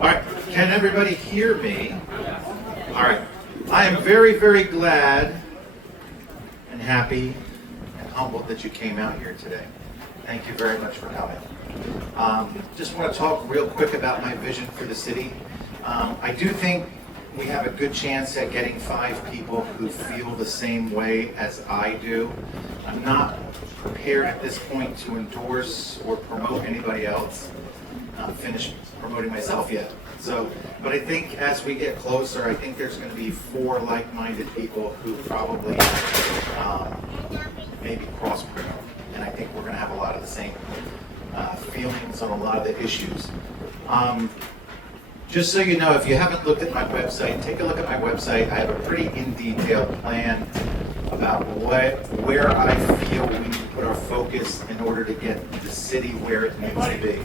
All right, can everybody hear me? All right, I am very, very glad and happy and humbled that you came out here today. Thank you very much for coming. Just want to talk real quick about my vision for the city. I do think we have a good chance at getting 5 people who feel the same way as I do. I'm not prepared at this point to endorse or promote anybody else. Not finished promoting myself yet. But I think as we get closer, I think there's going to be 4 like-minded people who probably maybe cross-promote. And I think we're going to have a lot of the same feelings on a lot of the issues. Just so you know, if you haven't looked at my website, take a look at my website. I have a pretty in-detailed plan about where I feel we need to put our focus in order to get the city where it needs to be.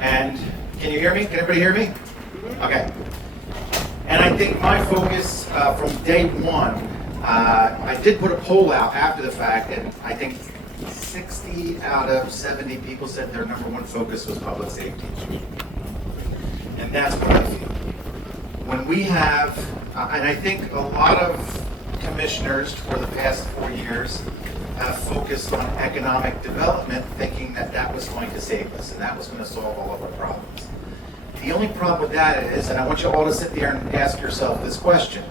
And can you hear me? Can everybody hear me? Okay. And I think my focus from day one, I did put a poll out after the fact, and I think 60 out of 70 people said their number one focus was public safety. And that's what I feel. When we have, and I think a lot of commissioners for the past 4 years have focused on economic development, thinking that that was going to save us and that was going to solve all of our problems. The only problem with that is, and I want you all to sit there and ask yourself this question: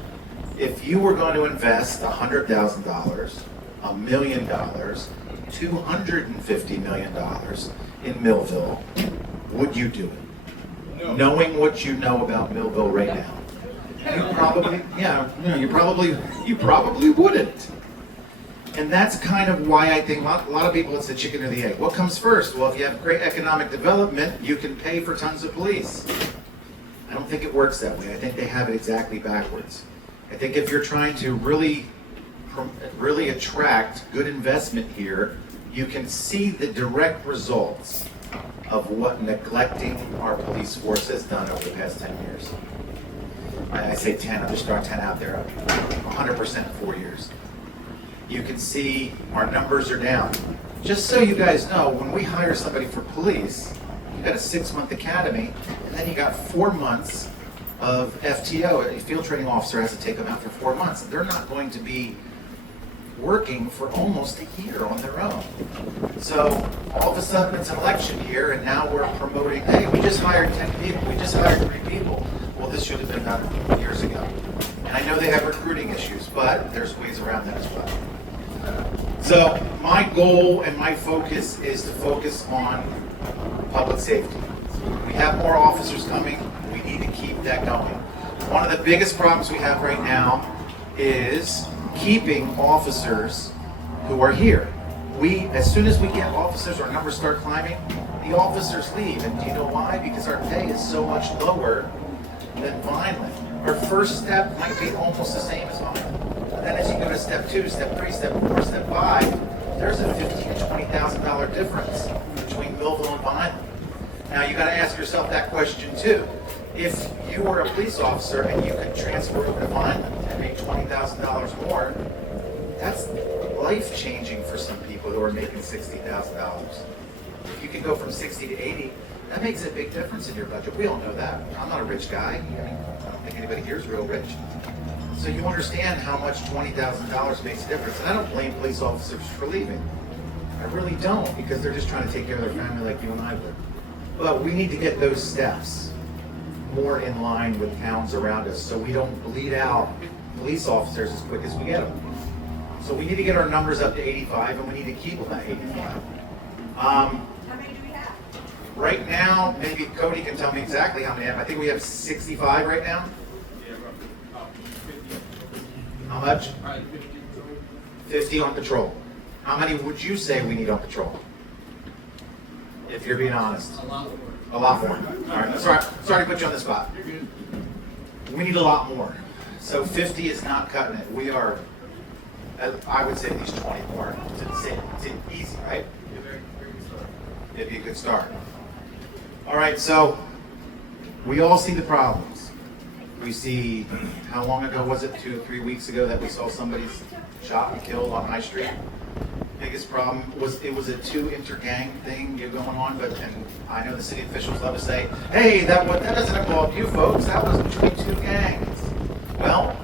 if you were going to invest $100,000, $1 million, $250 million in Millville, would you do it? No. Knowing what you know about Millville right now, you probably, you probably wouldn't. And that's kind of why I think a lot of people, it's the chicken or the egg. What comes first? Well, if you have great economic development, you can pay for tons of police. I don't think it works that way. I think they have it exactly backwards. I think if you're trying to really attract good investment here, you can see the direct results of what neglecting our police force has done over the past 10 years. I say 10, I'm just throwing 10 out there, 100% in 4 years. You can see our numbers are down. Just so you guys know, when we hire somebody for police, you got a 6-month academy, and then you got 4 months of FTO. A field training officer has to take them out for 4 months. They're not going to be working for almost a year on their own. So all of a sudden it's an election year, and now we're promoting, hey, we just hired 10 people, we just hired 3 people. Well, this should have been done years ago. And I know they have recruiting issues, but there's ways around that as well. So my goal and my focus is to focus on public safety. We have more officers coming. We need to keep that going. One of the biggest problems we have right now is keeping officers who are here. As soon as we get officers, our numbers start climbing, the officers leave. And do you know why? Because our pay is so much lower than violent. Our first step might be almost the same as violent. But then as you go to step 2, step 3, step 4, step 5, there's a $15,000 to $20,000 difference between Millville and violent. Now you got to ask yourself that question too. If you were a police officer and you could transfer over to violent and make $20,000 more, that's life-changing for some people who are making $60,000. If you can go from 60 to 80, that makes a big difference in your budget. We all know that. I'm not a rich guy. I don't think anybody here is real rich. So you understand how much $20,000 makes a difference. And I don't blame police officers for leaving. I really don't, because they're just trying to take care of their family like you and I would. But we need to get those steps more in line with towns around us so we don't bleed out police officers as quick as we get them. So we need to get our numbers up to 85, and we need to keep them at 85. How many do we have? Right now, maybe Cody can tell me exactly how many I have. I think we have 65 right now. How much? 50 on patrol. How many would you say we need on patrol? If you're being honest. A lot more. A lot more. All right. Sorry to put you on the spot. We need a lot more. So 50 is not cutting it. We are, I would say, at least 20 more. It's easy, right? It'd be a good start. All right. So we all see the problems. We see, how long ago was it? 2 or 3 weeks ago that we saw somebody shot and killed on High Street? biggest problem was it was a two intergang thing going on, and I know the city officials love to say, hey, that doesn't involve you folks, that was between two gangs. Well,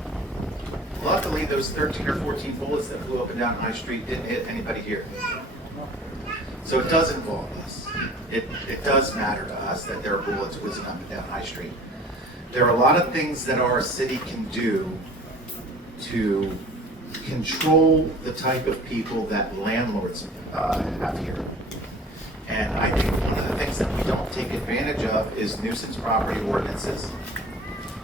luckily those 13 or 14 bullets that flew up and down High Street didn't hit anybody here. So it does involve us. It does matter to us that there are bullets whizzing up and down High Street. There are a lot of things that our city can do to control the type of people that landlords have here. And I think one of the things that we don't take advantage of is nuisance property ordinances.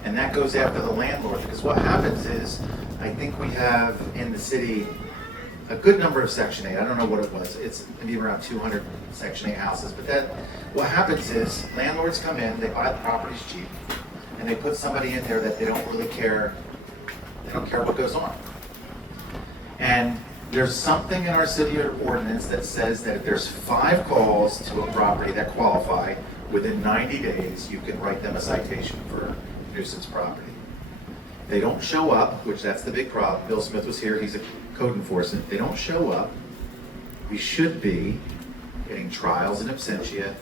And that goes after the landlord, because what happens is, I think we have in the city a good number of Section 8. I don't know what it was. It's maybe around 200 Section 8 houses. But what happens is landlords come in, they buy the properties cheap, and they put somebody in there that they don't really care. They don't care what goes on. And there's something in our city ordinance that says that if there's 5 calls to a property that qualify, within 90 days, you can write them a citation for nuisance property. They don't show up, which that's the big problem. Bill Smith was here, he's a code enforcement. They don't show up. We should be getting trials in absentia,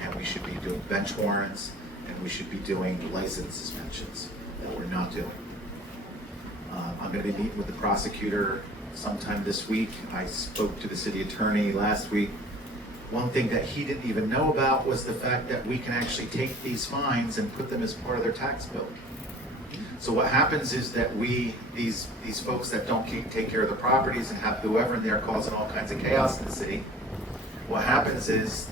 and we should be doing bench warrants, and we should be doing license suspensions that we're not doing. I'm going to be meeting with the prosecutor sometime this week. I spoke to the city attorney last week. One thing that he didn't even know about was the fact that we can actually take these fines and put them as part of their tax bill. So what happens is that these folks that don't take care of the properties and have whoever in there causing all kinds of chaos in the city, what happens is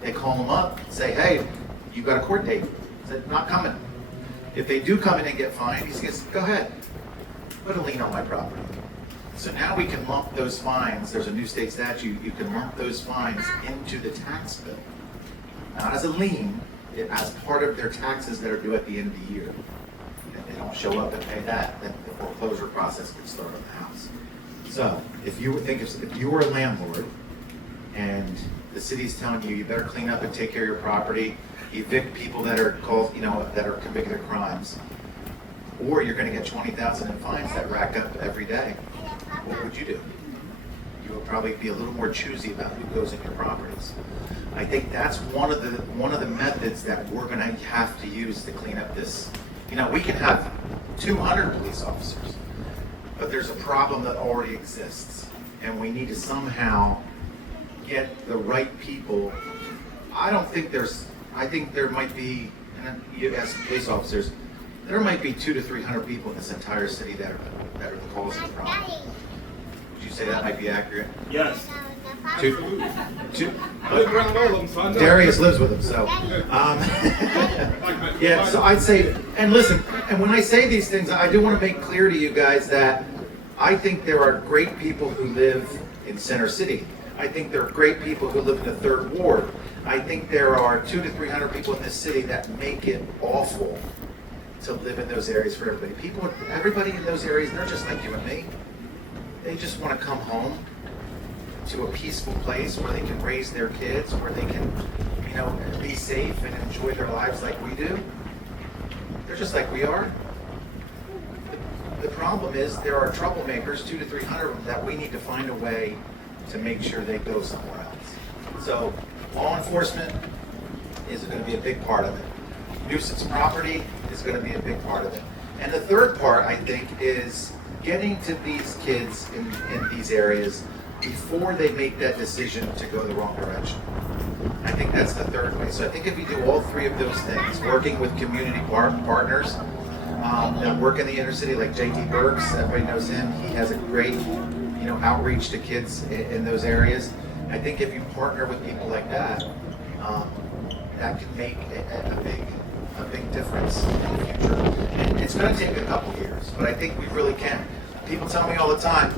they call them up and say, hey, you got a court date. I said, not coming. If they do come in and get fined, he says, go ahead, put a lien on my property. So now we can lump those fines, there's a new state statute, you can lump those fines into the tax bill. Not as a lien, as part of their taxes that are due at the end of the year. If they don't show up and pay that, then the foreclosure process can start on the house. So if you were a landlord and the city's telling you, you better clean up and take care of your property, evict people that are that are convicted of crimes, or you're going to get 20,000 in fines that rack up every day, what would you do? You would probably be a little more choosy about who goes in your properties. I think that's one of the methods that we're going to have to use to clean up this. We can have 200 police officers, but there's a problem that already exists, and we need to somehow get the right people. I think there might be, and you as police officers, there might be 200 to 300 people in this entire city that are the cause of the problem. Would you say that might be accurate? Yes. Two. I live around all of them, so I know. Darius lives with him, so. Yeah, so I'd say, and listen, and when I say these things, I do want to make clear to you guys that I think there are great people who live in Center City. I think there are great people who live in the 3rd Ward. I think there are 200 to 300 people in this city that make it awful to live in those areas for everybody. Everybody in those areas, they're just like you and me. They just want to come home to a peaceful place where they can raise their kids, where they can, be safe and enjoy their lives like we do. They're just like we are. The problem is there are troublemakers, 200 to 300 of them, that we need to find a way to make sure they go somewhere else. So law enforcement is going to be a big part of it. Nuisance property is going to be a big part of it. And the third part, I think, is getting to these kids in these areas before they make that decision to go the wrong direction. I think that's the third way. So I think if you do all 3 of those things, working with community partners that work in the inner city, like J.T. Burks, everybody knows him, he has a great outreach to kids in those areas. I think if you partner with people like that, that can make a big difference in the future. And it's going to take a couple years, but I think we really can. People tell me all the time,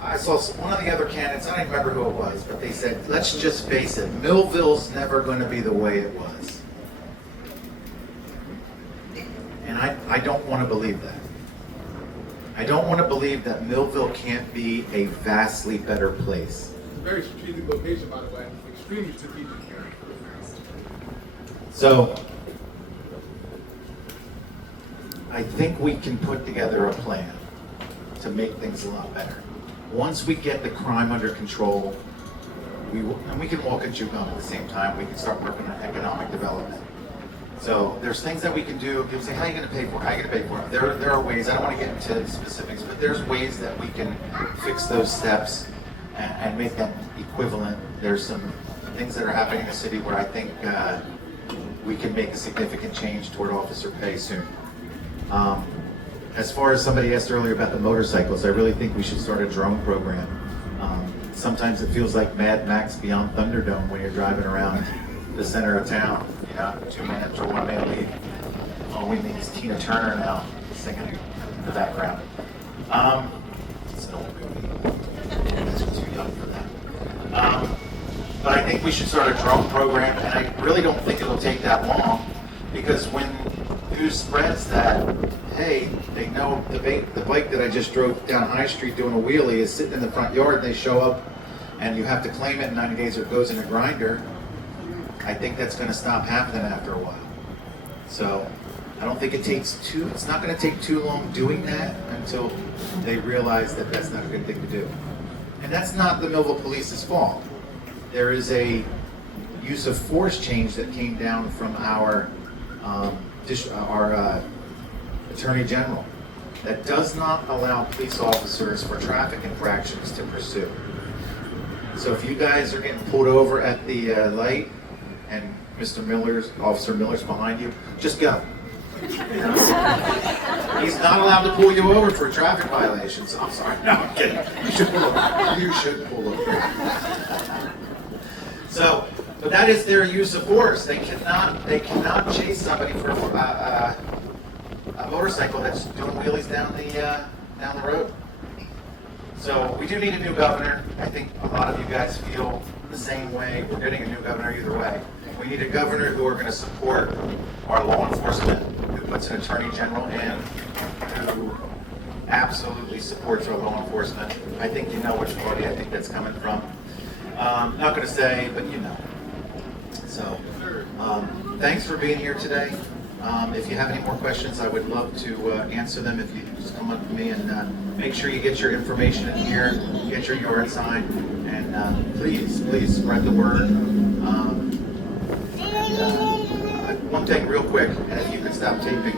I saw one of the other candidates, I don't even remember who it was, but they said, let's just face it, Millville's never going to be the way it was. And I don't want to believe that. I don't want to believe that Millville can't be a vastly better place. It's a very strategic location, by the way. Extremely strategic. So, I think we can put together a plan to make things a lot better. once we get the crime under control, and we can walk and chew gum at the same time, we can start working on economic development. So there's things that we can do. People say, how are you going to pay for it? How are you going to pay for it? There are ways, I don't want to get into specifics, but there's ways that we can fix those steps and make them equivalent. There's some things that are happening in the city where I think we can make a significant change toward officer pay soon. As far as somebody asked earlier about the motorcycles, I really think we should start a drone program. Sometimes it feels like Mad Max Beyond Thunderdome when you're driving around the center of town, 2 minutes or 1 man lead. All we need is Tina Turner now singing in the background. It's an old movie. I'm too young for that. But I think we should start a drone program, and I really don't think it'll take that long, because when news spreads that, hey, they know the bike that I just drove down High Street doing a wheelie is sitting in the front yard, and they show up and you have to claim it in 90 days or it goes in a grinder, I think that's going to stop happening after a while. So I don't think it's not going to take too long doing that until they realize that that's not a good thing to do. And that's not the Millville Police's fault. There is a use of force change that came down from our Attorney General that does not allow police officers for traffic infractions to pursue. So if you guys are getting pulled over at the light and Officer Miller's behind you, just go. He's not allowed to pull you over for traffic violations. I'm sorry, no, I'm kidding. You should pull over. You should pull over. So, but that is their use of force. They cannot chase somebody for a motorcycle that's doing wheelies down the road. So we do need a new governor. I think a lot of you guys feel the same way. We're getting a new governor either way. We need a governor who are going to support our law enforcement, who puts an attorney general in, who absolutely supports our law enforcement. I think you know which party I think that's coming from. Not going to say, but you know. So thanks for being here today. If you have any more questions, I would love to answer them. If you just come up to me, and make sure you get your information in here, get your yard sign, and please spread the word. One thing real quick, and if you could stop taping.